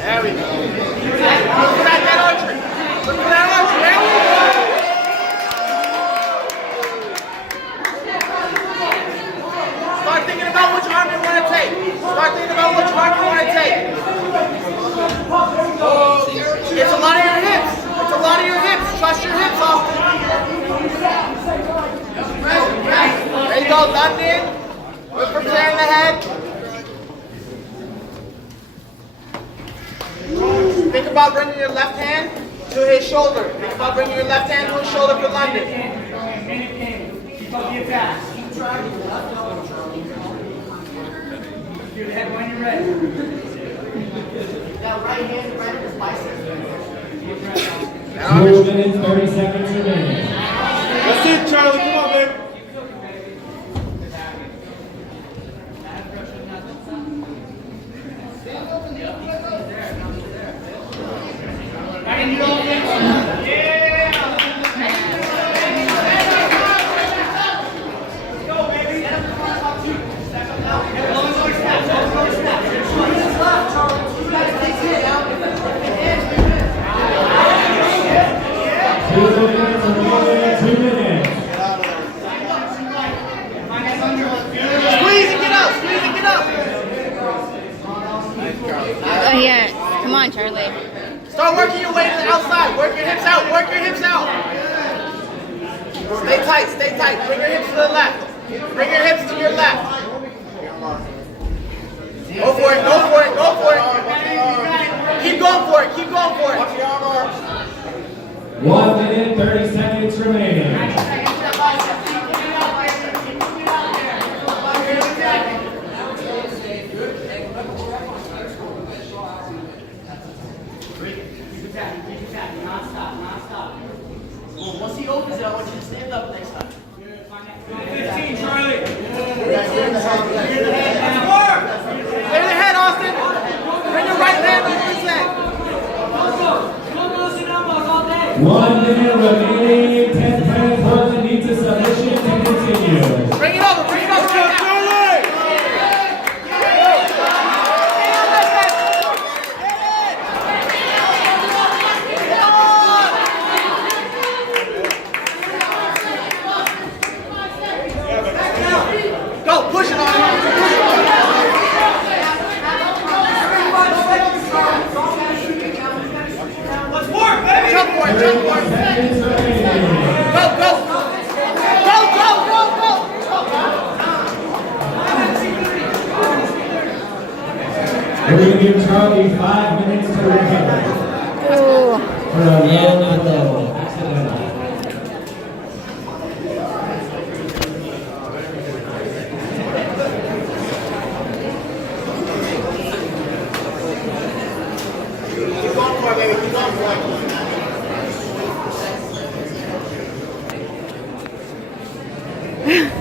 There we go. Look at that archer. Look at that archer. There we go. Start thinking about which arm you want to take. Start thinking about which arm you want to take. It's a lot of your hips. It's a lot of your hips. Trust your hips, Austin. There you go, London. We're preparing the head. Think about bringing your left hand to his shoulder. Think about bringing your left hand to his shoulder for London. Keep up your pass. Keep trying. Your head when you're ready. That right hand right in his bicep. 2 minutes, 30 seconds remaining. That's it, Charlie. Come on, baby. Oh yeah, come on, Charlie. Start working your way to the outside. Work your hips out. Work your hips out. Stay tight. Stay tight. Bring your hips to the left. Bring your hips to your left. Go for it. Go for it. Go for it. Keep going for it. Keep going for it. 1 minute, 30 seconds remaining. Once he opens it, I want you to stand up next time. 15, Charlie. Clear the head, Austin. Bring your right hand over his head. 1 minute remaining. 10 seconds for the need to submission to continue. Bring it over. Bring it over. Right now. Go, push it on him. Push it on him. Let's work, baby. Jump for it, jump for it. Go, go. Go, go, go, go. We're going to give Charlie 5 minutes to recover. For a low accidental. Keep going for it, baby. Keep going for it. Yeah.